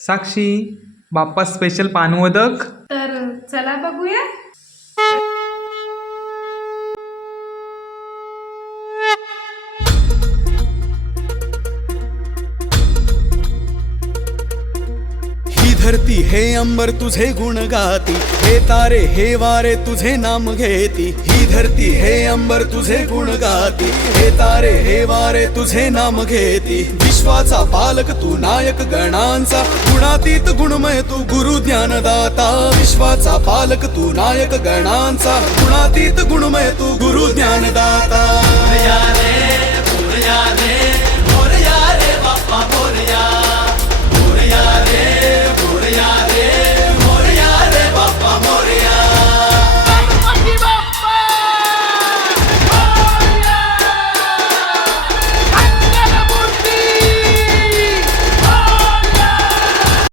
साक्षी, बाप्पा special पानमोदक. तर चला बघूया. ही धरती हे अंबर तुझे गुण गाती, हे तारे हे वारे तुझे नाम घेती. ही धरती हे अंबर तुझे गुण गाती, हे तारे हे वारे तुझे नाम घेती. विश्वाचा पालक तू नायक गणांचा, गुणातीत गुणमय तू गुरु ज्ञानदाता. विश्वाचा पालक तू नायक गणांचा, गुणातीत गुणमय तू गुरु ज्ञानदाता. या रे